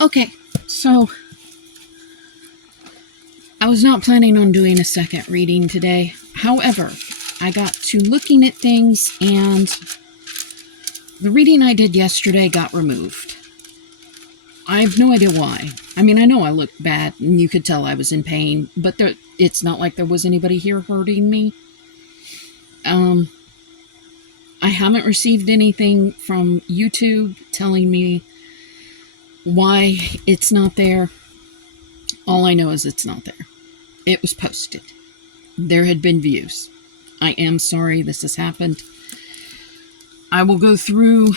Okay, so I was not planning on doing a second reading today. However, I got to looking at things and the reading I did yesterday got removed. I have no idea why. I mean, I know I looked bad and you could tell I was in pain, but it's not like there was anybody here hurting me. I haven't received anything from YouTube telling me why it's not there. All I know is it's not there. It was posted. There had been views. I am sorry this has happened. I will go through.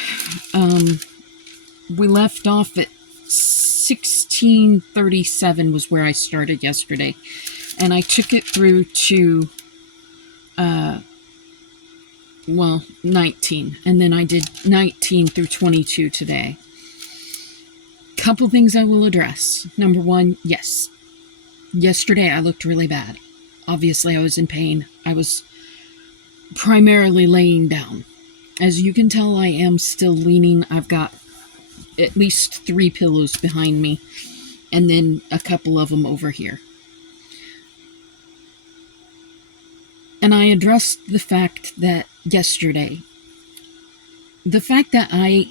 We left off at 1637 was where I started yesterday. And I took it through to, 19. And then I did 19 through 22 today. Couple things I will address. Number one, yes. Yesterday I looked really bad. Obviously I was in pain. I was primarily laying down. As you can tell, I am still leaning. I've got at least 3 pillows behind me, and then a couple of them over here. And I addressed the fact that yesterday, the fact that I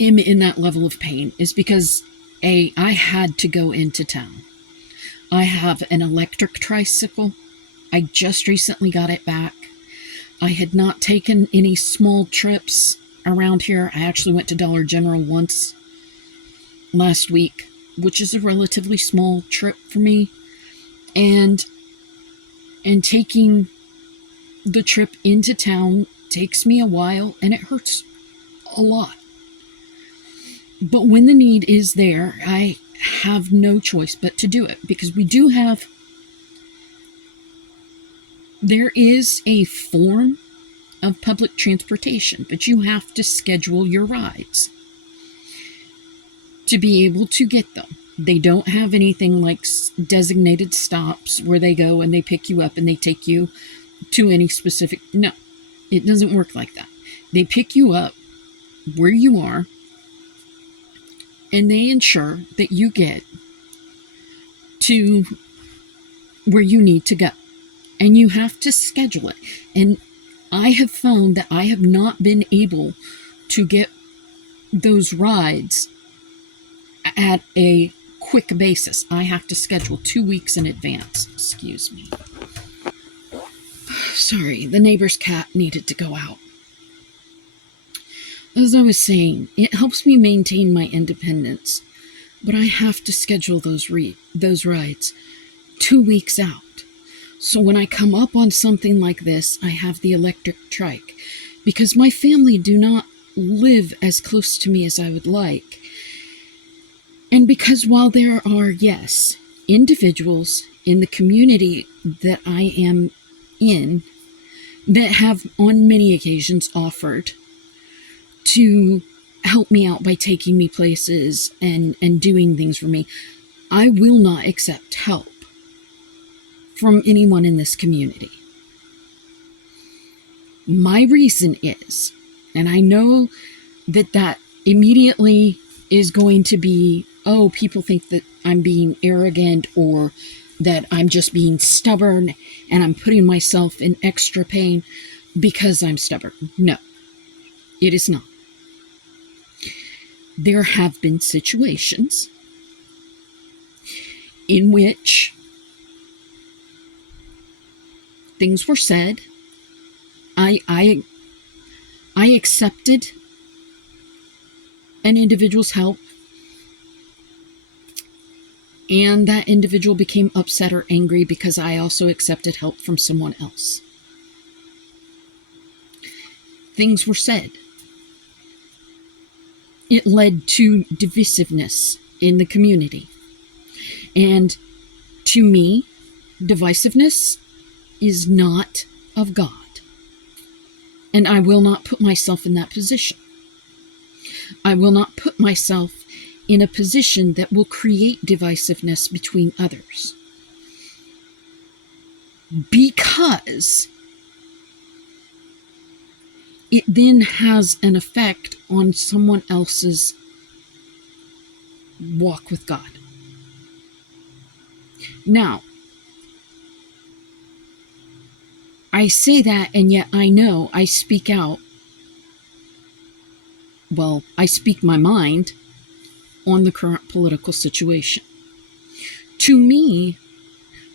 am in that level of pain is because, I had to go into town. I have an electric tricycle. I just recently got it back. I had not taken any small trips around here. I actually went to Dollar General once last week, which is a relatively small trip for me. And taking the trip into town takes me a while and it hurts a lot. But when the need is there, I have no choice but to do it, because there is a form of public transportation, but you have to schedule your rides to be able to get them. They don't have anything like designated stops where they go and they pick you up and they take you to any specific. No, it doesn't work like that. They pick you up where you are and they ensure that you get to where you need to go. And you have to schedule it. And I have found that I have not been able to get those rides at a quick basis. I have to schedule 2 weeks in advance. Excuse me. Sorry, the neighbor's cat needed to go out. As I was saying, it helps me maintain my independence, but I have to schedule those rides 2 weeks out. So when I come up on something like this, I have the electric trike, because my family do not live as close to me as I would like. And because while there are, yes, individuals in the community that I am in that have on many occasions offered to help me out by taking me places and doing things for me, I will not accept help from anyone in this community. My reason is, and I know that immediately is going to be, oh, people think that I'm being arrogant or that I'm just being stubborn and I'm putting myself in extra pain because I'm stubborn. No, it is not. There have been situations in which things were said. I accepted an individual's help, and that individual became upset or angry because I also accepted help from someone else. Things were said. It led to divisiveness in the community. And to me, divisiveness is not of God. And I will not put myself in that position. I will not put myself in a position that will create divisiveness between others. Because it then has an effect on someone else's walk with God. Now, I say that, and yet I know I speak out. Well, I speak my mind on the current political situation. To me,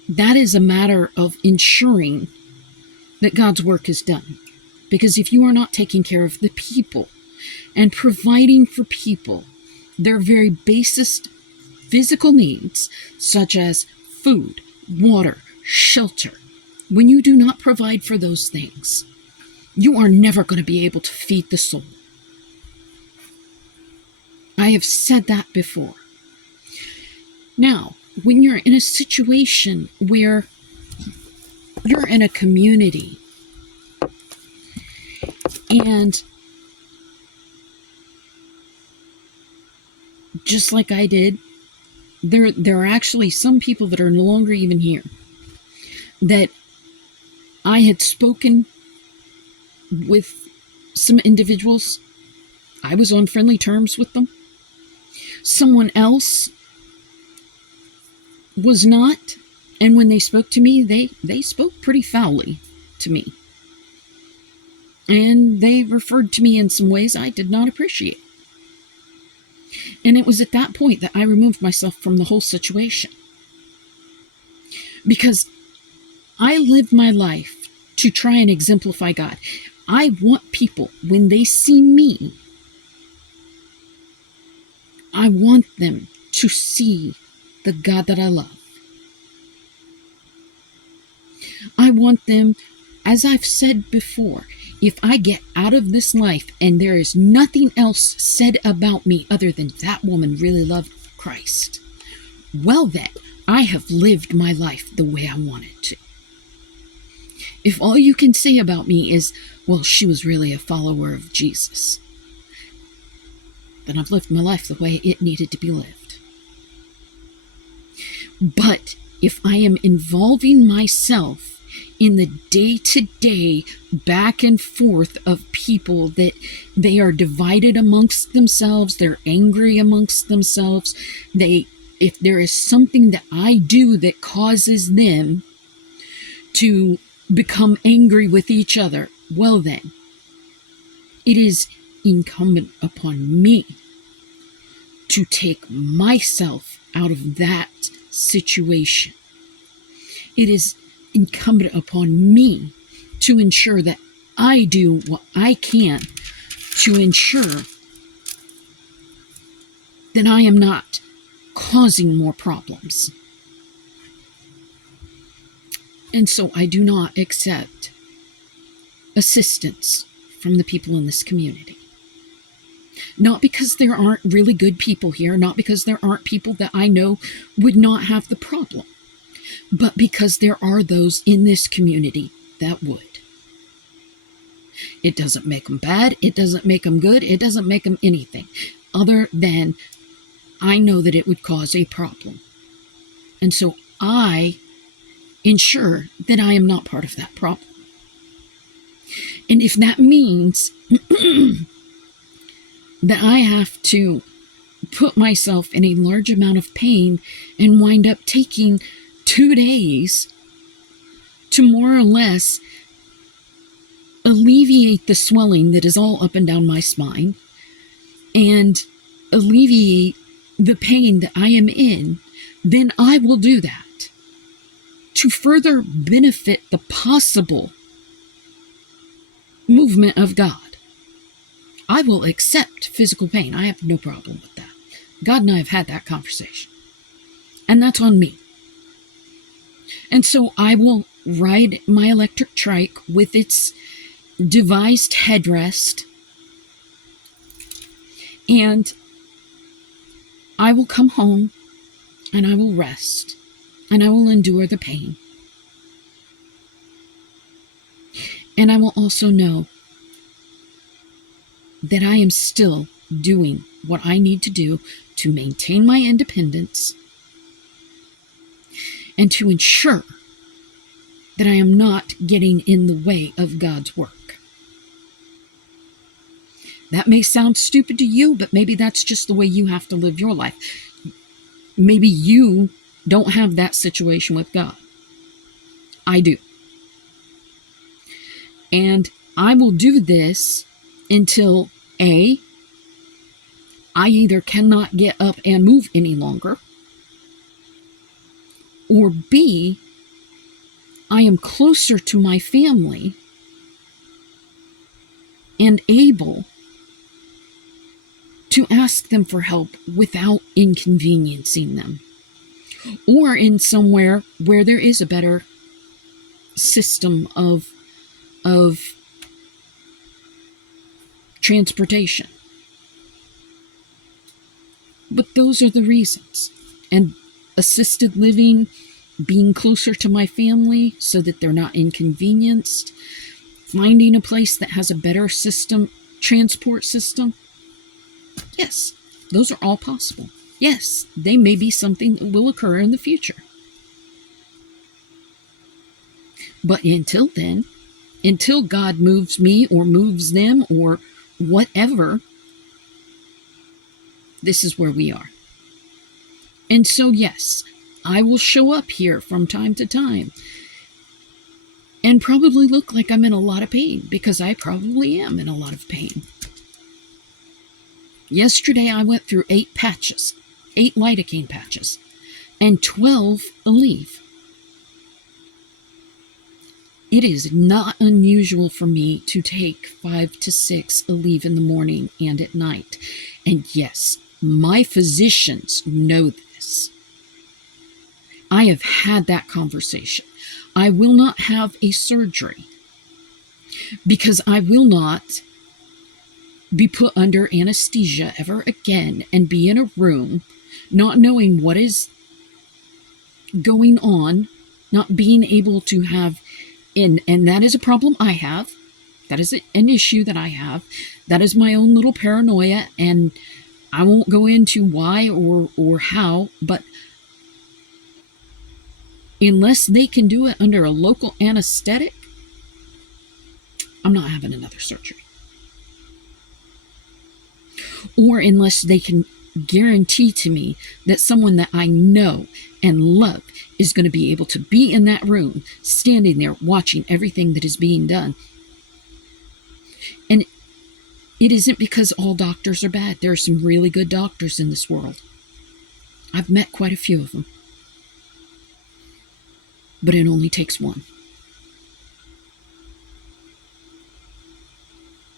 that is a matter of ensuring that God's work is done. Because if you are not taking care of the people and providing for people their very basest physical needs, such as food, water, shelter, when you do not provide for those things, you are never going to be able to feed the soul. I have said that before. Now, when you're in a situation where you're in a community and just like I did, there are actually some people that are no longer even here that I had spoken with some individuals. I was on friendly terms with them. Someone else was not, and when they spoke to me, they spoke pretty foully to me. And they referred to me in some ways I did not appreciate. And it was at that point that I removed myself from the whole situation. Because I live my life to try and exemplify God. I want people, when they see me, I want them to see the God that I love. I want them, as I've said before, if I get out of this life and there is nothing else said about me other than that woman really loved Christ, well then, I have lived my life the way I wanted to. If all you can say about me is, well, she was really a follower of Jesus, then I've lived my life the way it needed to be lived. But if I am involving myself in the day-to-day back and forth of people that they are divided amongst themselves, they're angry amongst themselves, if there is something that I do that causes them to become angry with each other, well then, it is incumbent upon me to take myself out of that situation. It is incumbent upon me to ensure that I do what I can to ensure that I am not causing more problems. And so I do not accept assistance from the people in this community. Not because there aren't really good people here, not because there aren't people that I know would not have the problem, but because there are those in this community that would. It doesn't make them bad, it doesn't make them good, it doesn't make them anything other than I know that it would cause a problem. And so I ensure that I am not part of that problem. And if that means that I have to put myself in a large amount of pain and wind up taking 2 days to more or less alleviate the swelling that is all up and down my spine and alleviate the pain that I am in, then I will do that to further benefit the possible movement of God. I will accept physical pain. I have no problem with that. God and I have had that conversation. And that's on me. And so I will ride my electric trike with its devised headrest, and I will come home and I will rest and I will endure the pain. And I will also know that I am still doing what I need to do to maintain my independence and to ensure that I am not getting in the way of God's work. That may sound stupid to you, but maybe that's just the way you have to live your life. Maybe you don't have that situation with God. I do. And I will do this until A, I either cannot get up and move any longer, or B, I am closer to my family and able to ask them for help without inconveniencing them, or in somewhere where there is a better system of transportation. But those are the reasons. And assisted living, being closer to my family so that they're not inconvenienced, finding a place that has a better transport system. Yes, those are all possible. Yes, they may be something that will occur in the future. But until then, until God moves me or moves them or whatever, this is where we are. And so, yes, I will show up here from time to time and probably look like I'm in a lot of pain, because I probably am in a lot of pain. Yesterday, I went through 8 patches, 8 lidocaine patches, and 12 Aleve. It is not unusual for me to take 5 to 6 Aleve in the morning and at night. And yes, my physicians know this. I have had that conversation. I will not have a surgery because I will not be put under anesthesia ever again and be in a room not knowing what is going on, not being able to have, and that is a problem I have. That is an issue that I have. That is my own little paranoia, and I won't go into why or how, but unless they can do it under a local anesthetic, I'm not having another surgery. Or unless they can guarantee to me that someone that I know and love is going to be able to be in that room, standing there watching everything that is being done. And it isn't because all doctors are bad. There are some really good doctors in this world. I've met quite a few of them. But it only takes one.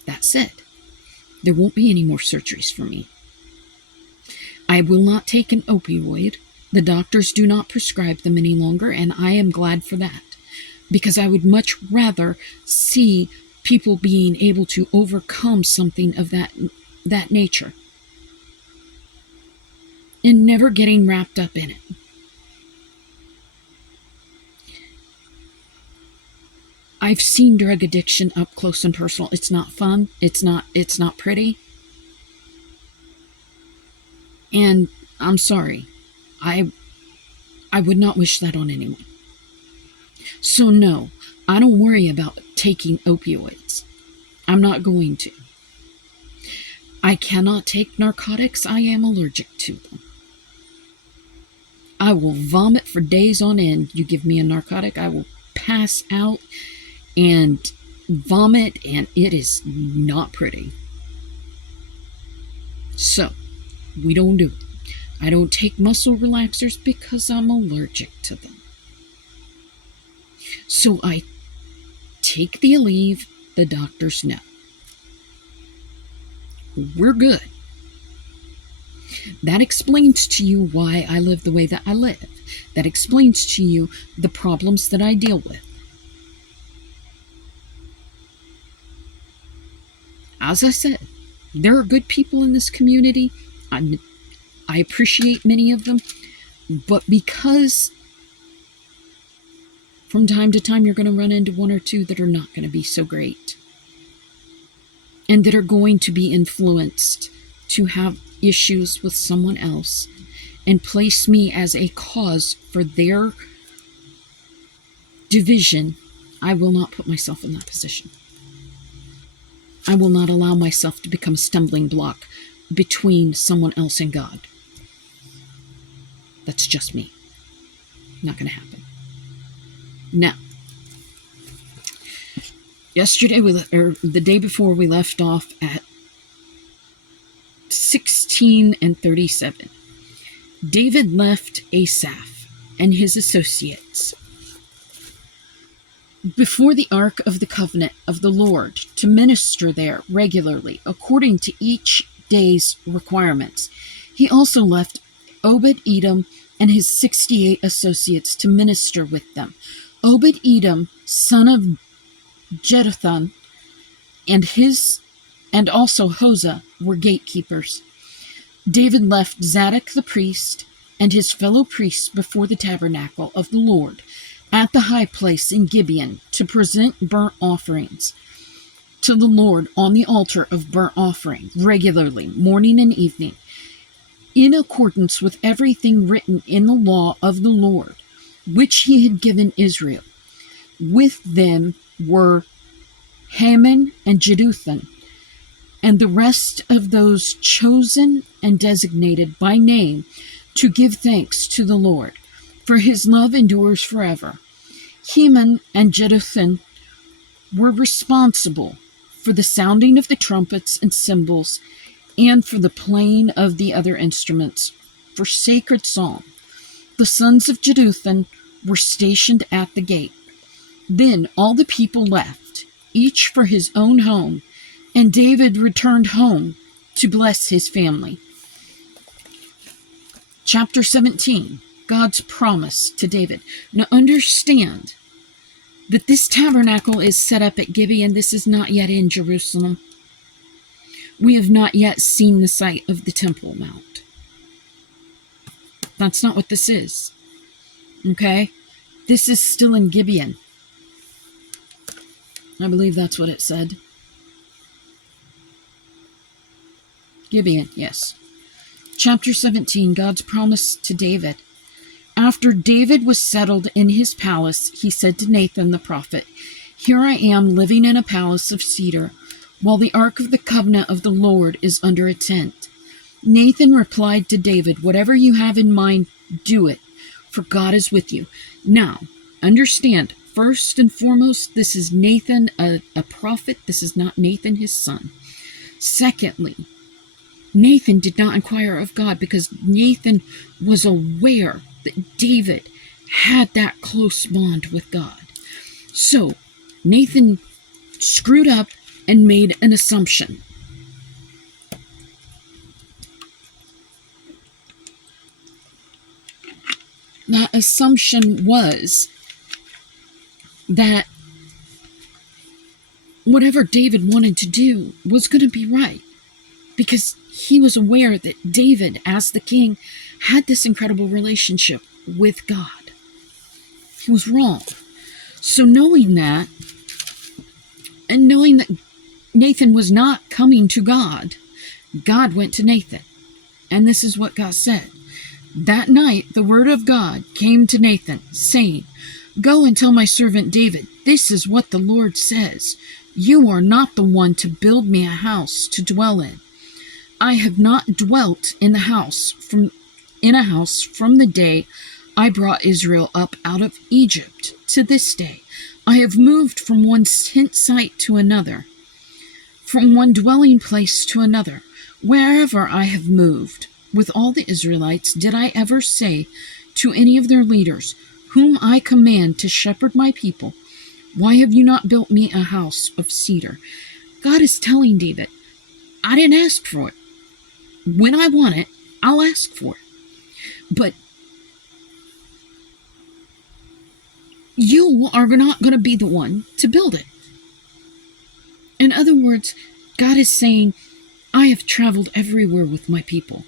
That said, there won't be any more surgeries for me. I will not take an opioid. The doctors do not prescribe them any longer, and I am glad for that, because I would much rather see people being able to overcome something of that nature and never getting wrapped up in it. I've seen drug addiction up close and personal. It's not fun. It's not pretty. And I'm sorry. I would not wish that on anyone. So no, I don't worry about taking opioids. I'm not going to. I cannot take narcotics. I am allergic to them. I will vomit for days on end. You give me a narcotic, I will pass out and vomit, and it is not pretty. So, we don't do it. I don't take muscle relaxers because I'm allergic to them. So I take the Aleve, the doctors know. We're good. That explains to you why I live the way that I live. That explains to you the problems that I deal with. As I said, there are good people in this community. I appreciate many of them. But because from time to time you're going to run into one or two that are not going to be so great, and that are going to be influenced to have issues with someone else and place me as a cause for their division, I will not put myself in that position. I will not allow myself to become a stumbling block between someone else and God. That's just me. Not going to happen. Now, yesterday, or the day before, we left off at 16 and 37. David left Asaph and his associates before the ark of the covenant of the Lord to minister there regularly, according to each day's requirements. He also left Obed-Edom and his 68 associates to minister with them. Obed-Edom, son of Jeduthun, and also Hosea were gatekeepers. David left Zadok the priest and his fellow priests before the tabernacle of the Lord at the high place in Gibeon to present burnt offerings to the Lord on the altar of burnt offering regularly, morning and evening, in accordance with everything written in the law of the Lord, which he had given Israel. With them were Haman and Jeduthun, and the rest of those chosen and designated by name to give thanks to the Lord, for his love endures forever. Haman and Jeduthun were responsible for the sounding of the trumpets and cymbals, and for the playing of the other instruments, for sacred song. The sons of Jeduthun were stationed at the gate. Then all the people left, each for his own home, and David returned home to bless his family. Chapter 17, God's promise to David. Now understand that this tabernacle is set up at Gibeon. This is not yet in Jerusalem. We have not yet seen the site of the Temple Mount. That's not what this is. Okay? This is still in Gibeon. I believe that's what it said. Gibeon, yes. Chapter 17, God's promise to David. After David was settled in his palace, he said to Nathan the prophet, "Here I am living in a palace of cedar, while the ark of the covenant of the Lord is under a tent." Nathan replied to David, "Whatever you have in mind, do it, for God is with you." Now, understand, first and foremost, this is Nathan, a prophet. This is not Nathan, his son. Secondly, Nathan did not inquire of God because Nathan was aware that David had that close bond with God. So, Nathan screwed up and made an assumption. That assumption was that whatever David wanted to do was going to be right, because he was aware that David, as the king, had this incredible relationship with God. He was wrong. So knowing that, and knowing that Nathan was not coming to God, God went to Nathan. And this is what God said. That night, the word of God came to Nathan, saying, "Go and tell my servant David, this is what the Lord says. You are not the one to build me a house to dwell in. I have not dwelt in a house from the day I brought Israel up out of Egypt to this day. I have moved from one tent site to another, from one dwelling place to another. Wherever I have moved with all the Israelites, did I ever say to any of their leaders, whom I command to shepherd my people, why have you not built me a house of cedar?" God is telling David, I didn't ask for it. When I want it, I'll ask for it. But you are not going to be the one to build it. In other words, God is saying, I have traveled everywhere with my people.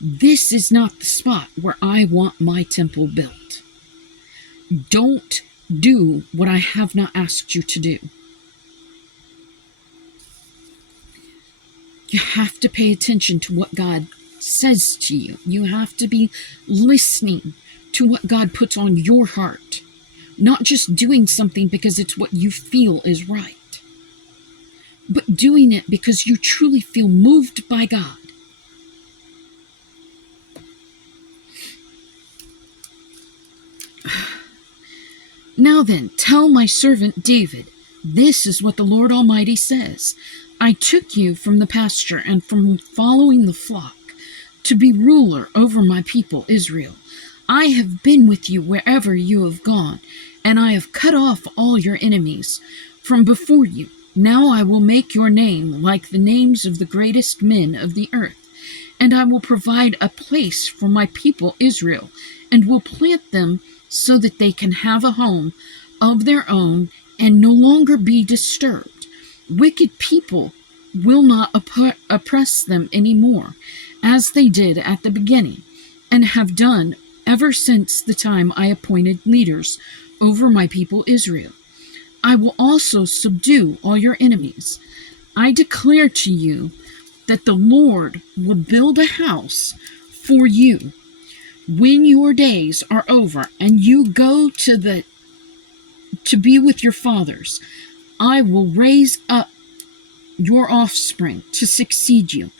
This is not the spot where I want my temple built. Don't do what I have not asked you to do. You have to pay attention to what God says to you. You have to be listening to what God puts on your heart, not just doing something because it's what you feel is right, but doing it because you truly feel moved by God. Now then, tell my servant David, this is what the Lord Almighty says. I took you from the pasture and from following the flock to be ruler over my people Israel. I have been with you wherever you have gone, and I have cut off all your enemies from before you. Now I will make your name like the names of the greatest men of the earth, and I will provide a place for my people Israel, and will plant them so that they can have a home of their own and no longer be disturbed. Wicked people will not oppress them any more, as they did at the beginning, and have done ever since the time I appointed leaders over my people Israel. I will also subdue all your enemies. I declare to you that the Lord will build a house for you when your days are over and you go to be with your fathers. I will raise up your offspring to succeed you,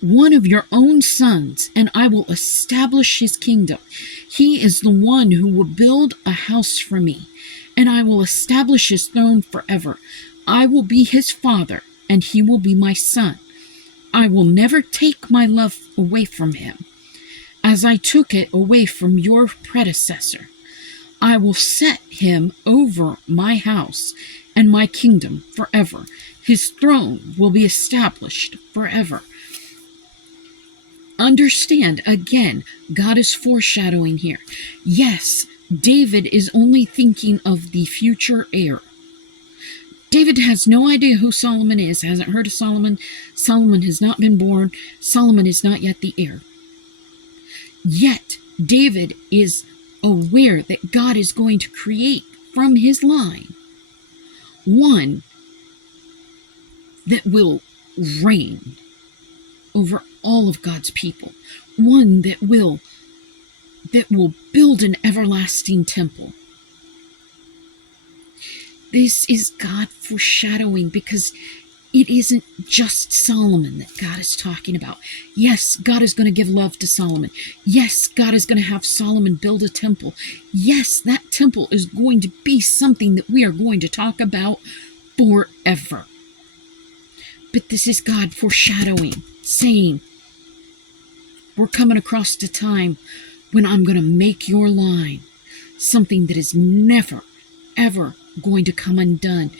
one of your own sons, and I will establish his kingdom. He is the one who will build a house for me, and I will establish his throne forever. I will be his father, and he will be my son. I will never take my love away from him, as I took it away from your predecessor. I will set him over my house and my kingdom forever. His throne will be established forever. Understand, again, God is foreshadowing here. Yes, David is only thinking of the future heir. David has no idea who Solomon is, hasn't heard of Solomon. Solomon has not been born. Solomon is not yet the heir. Yet, David is aware that God is going to create from his line one that will reign over all of God's people, one that will build an everlasting temple. This is God foreshadowing, because it isn't just Solomon that God is talking about. Yes, God is going to give love to Solomon. Yes, God is going to have Solomon build a temple. Yes, that temple is going to be something that we are going to talk about forever. But this is God foreshadowing, saying, we're coming across a time when I'm going to make your line something that is never, ever going to come undone.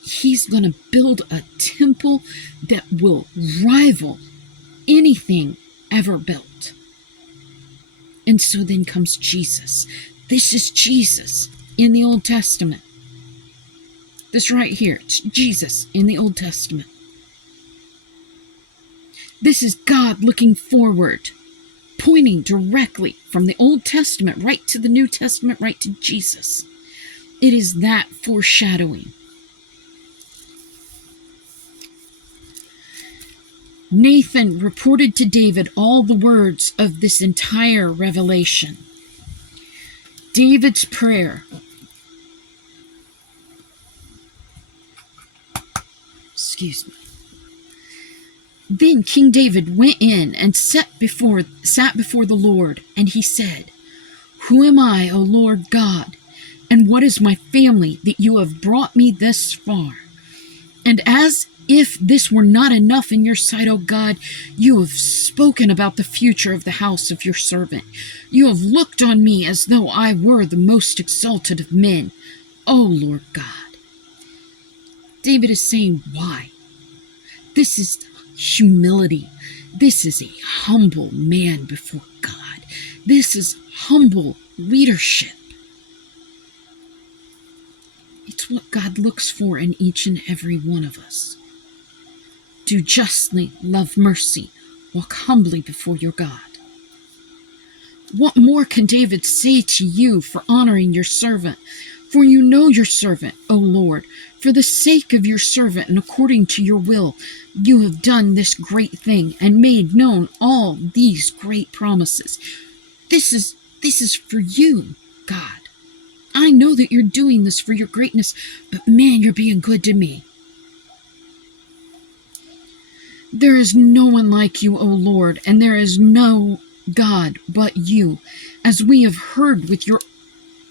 He's going to build a temple that will rival anything ever built. And so then comes Jesus. This is Jesus in the Old Testament. This right here, it's Jesus in the Old Testament. This is God looking forward, pointing directly from the Old Testament right to the New Testament, right to Jesus. It is that foreshadowing. Nathan reported to David all the words of this entire revelation. David's prayer. Excuse me. Then King David went in and sat before the Lord, and he said, "Who am I, O Lord God, and what is my family that you have brought me this far? And as if this were not enough in your sight, O God, you have spoken about the future of the house of your servant. You have looked on me as though I were the most exalted of men, O Lord God." David is saying, why? This is humility. This is a humble man before God. This is humble leadership. It's what God looks for in each and every one of us. Do justly, love mercy, walk humbly before your God. What more can David say to you for honoring your servant? For you know your servant, O Lord. For the sake of your servant and according to your will, you have done this great thing and made known all these great promises. This is for you, God. I know that you're doing this for your greatness, but man, you're being good to me. There is no one like you, O Lord, and there is no God but you, as we have heard with your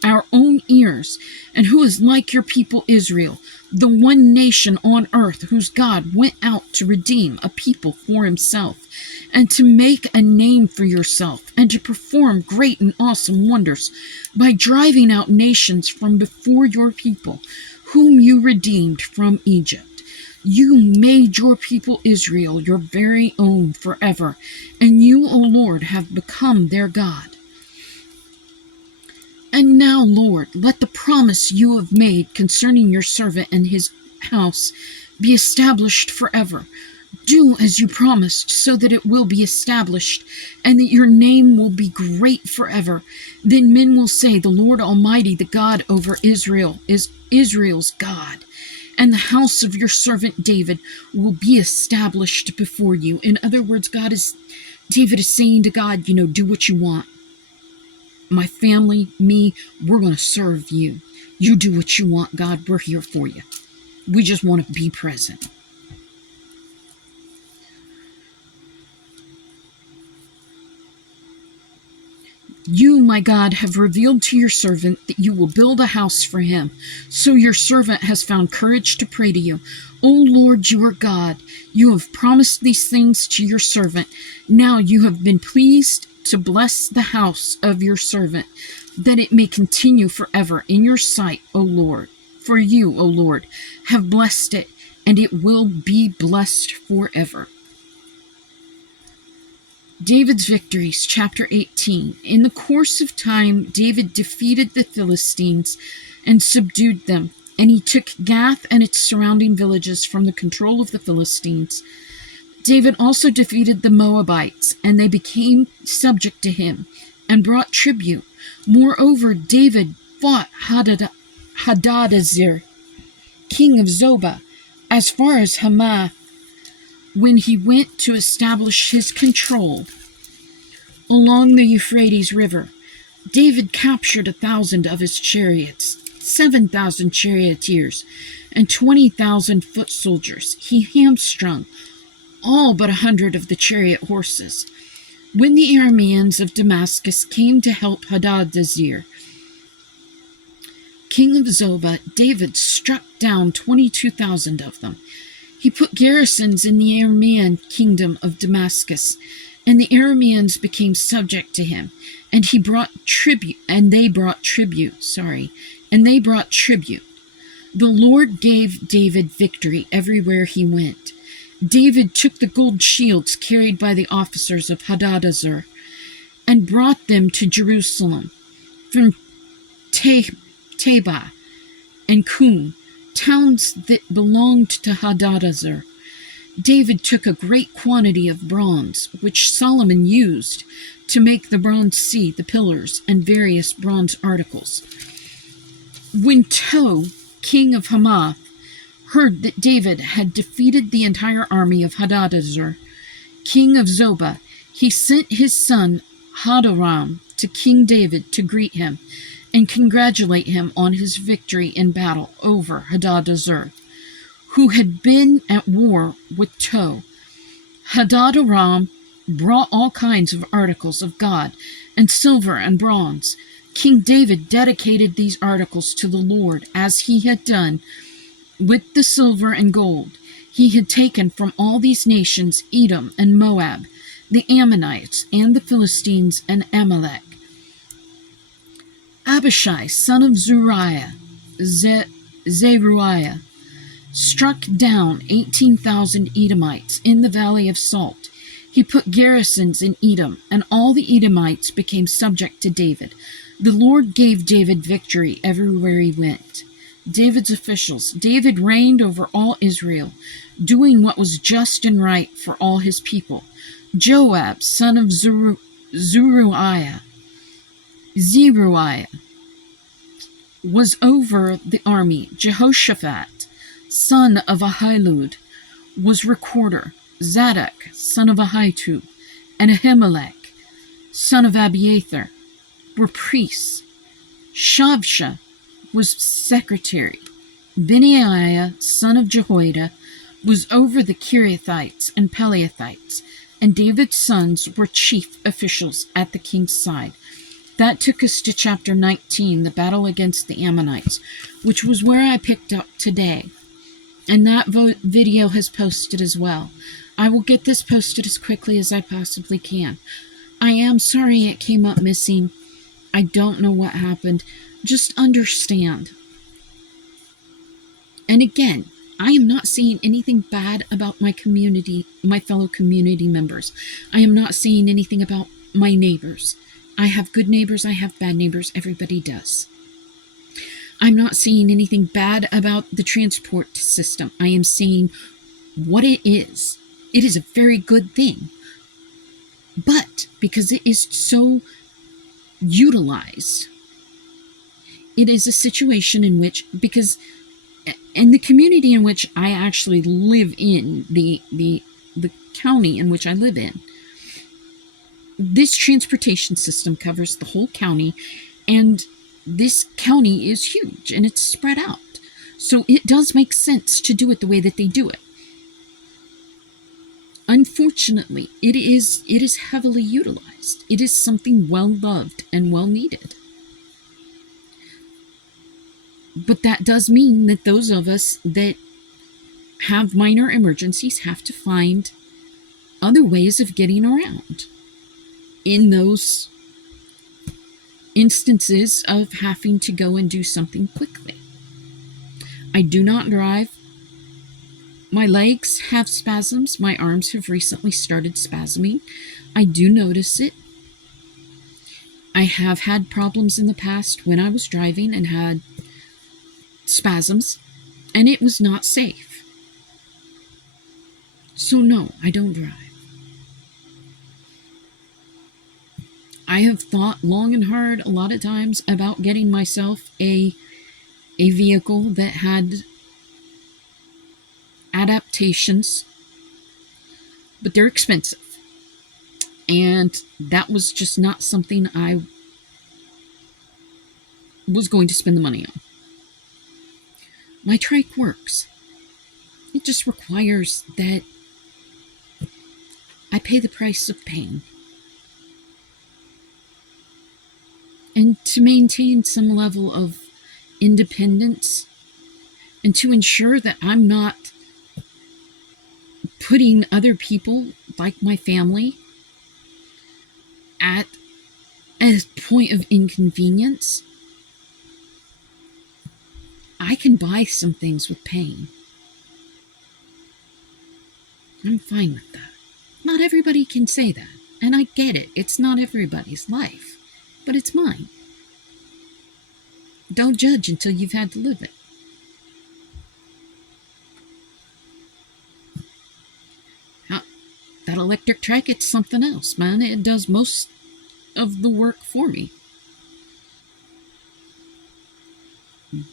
our own ears, and who is like your people Israel, the one nation on earth whose God went out to redeem a people for himself, and to make a name for yourself, and to perform great and awesome wonders by driving out nations from before your people, whom you redeemed from Egypt. You made your people Israel your very own forever, and you, O Lord, have become their God. And now, Lord, let the promise you have made concerning your servant and his house be established forever. Do as you promised, so that it will be established, and that your name will be great forever. Then men will say, the Lord Almighty, the God over Israel, is Israel's God. And the house of your servant David will be established before you. In other words, David is saying to God, do what you want. My family, me, we're going to serve you. You do what you want, God. We're here for you. We just want to be present. You, my God, have revealed to your servant that you will build a house for him. So your servant has found courage to pray to you. O Lord, you are God. You have promised these things to your servant. Now you have been pleased to bless the house of your servant, that it may continue forever in your sight, O Lord. For you, O Lord, have blessed it, and it will be blessed forever. David's victories, chapter 18. In the course of time, David defeated the Philistines and subdued them, and he took Gath and its surrounding villages from the control of the Philistines. David also defeated the Moabites, and they became subject to him and brought tribute. Moreover, David fought Hadadezer, king of Zobah, as far as Hamath, when he went to establish his control along the Euphrates River. David captured 1,000 of his chariots, 7,000 charioteers, and 20,000 foot soldiers. He hamstrung all but 100 of the chariot horses. When the Arameans of Damascus came to help Hadadezer, king of Zobah, David struck down 22,000 of them. He put garrisons in the Aramean kingdom of Damascus, and the Arameans became subject to him, and they brought tribute. The Lord gave David victory everywhere he went. David took the gold shields carried by the officers of Hadadezer and brought them to Jerusalem from Tebah and Kun, towns that belonged to Hadadezer. David took a great quantity of bronze, which Solomon used to make the bronze sea, the pillars, and various bronze articles. When Tou, king of Hamath, heard that David had defeated the entire army of Hadadezer, king of Zobah, he sent his son Hadoram to King David to greet him and congratulate him on his victory in battle over Hadadezer, who had been at war with Tou. Hadoram brought all kinds of articles of God, and silver and bronze. King David dedicated these articles to the Lord, as he had done with the silver and gold he had taken from all these nations, Edom and Moab, the Ammonites, and the Philistines, and Amalek. Abishai, son of Zeruiah, struck down 18,000 Edomites in the Valley of Salt. He put garrisons in Edom, and all the Edomites became subject to David. The Lord gave David victory everywhere he went. David's officials. David reigned over all Israel, doing what was just and right for all his people. Joab, son of Zeruiah, was over the army. Jehoshaphat, son of Ahilud, was recorder. Zadok, son of Ahitub, and Ahimelech, son of Abiathar, were priests. Shavsha was secretary. Benaiah, son of Jehoiada, was over the Kerethites and Pelethites, and David's sons were chief officials at the king's side. That took us to chapter 19, the battle against the Ammonites, which was where I picked up today. And that video has posted as well. I will get this posted as quickly as I possibly can. I am sorry it came up missing. I don't know what happened. Just understand. And again, I am not saying anything bad about my community, my fellow community members. I am not saying anything about my neighbors. I have good neighbors, I have bad neighbors, everybody does. I'm not saying anything bad about the transport system. I am saying what it is. It is a very good thing. But because it is so utilized, it is a situation in which, because in the community in which I actually live in, the county in which I live in, this transportation system covers the whole county, and this county is huge and it's spread out. So it does make sense to do it the way that they do it. Unfortunately, it is heavily utilized. It is something well loved and well needed. But that does mean that those of us that have minor emergencies have to find other ways of getting around in those instances of having to go and do something quickly. I do not drive. My legs have spasms. My arms have recently started spasming. I do notice it. I have had problems in the past when I was driving and had spasms, and it was not safe. So no, I don't drive. I have thought long and hard a lot of times about getting myself a vehicle that had adaptations, but they're expensive. And that was just not something I was going to spend the money on. My trike works. It just requires that I pay the price of pain. And to maintain some level of independence, and to ensure that I'm not putting other people, like my family, at a point of inconvenience, I can buy some things with pain. I'm fine with that. Not everybody can say that, and I get it. It's not everybody's life, but it's mine. Don't judge until you've had to live it. That electric trike, it's something else, man. It does most of the work for me.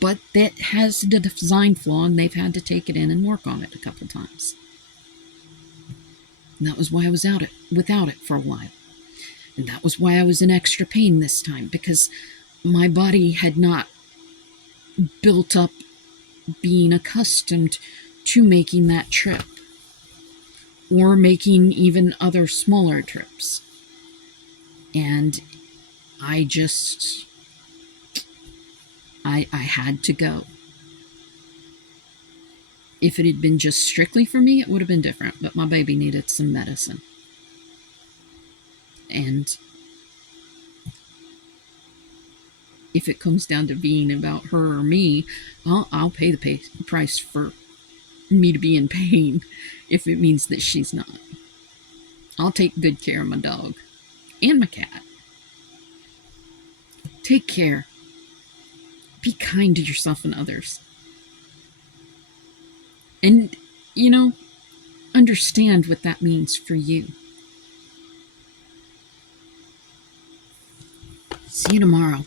But that has the design flaw, and they've had to take it in and work on it a couple times. And that was why I was without it for a while. And that was why I was in extra pain this time, because my body had not built up being accustomed to making that trip, or making even other smaller trips. And I had to go. If it had been just strictly for me, it would have been different, but my baby needed some medicine. And if it comes down to being about her or me, I'll pay the price for me to be in pain if it means that she's not. I'll take good care of my dog and my cat. Take care. Be kind to yourself and others. And, understand what that means for you. See you tomorrow.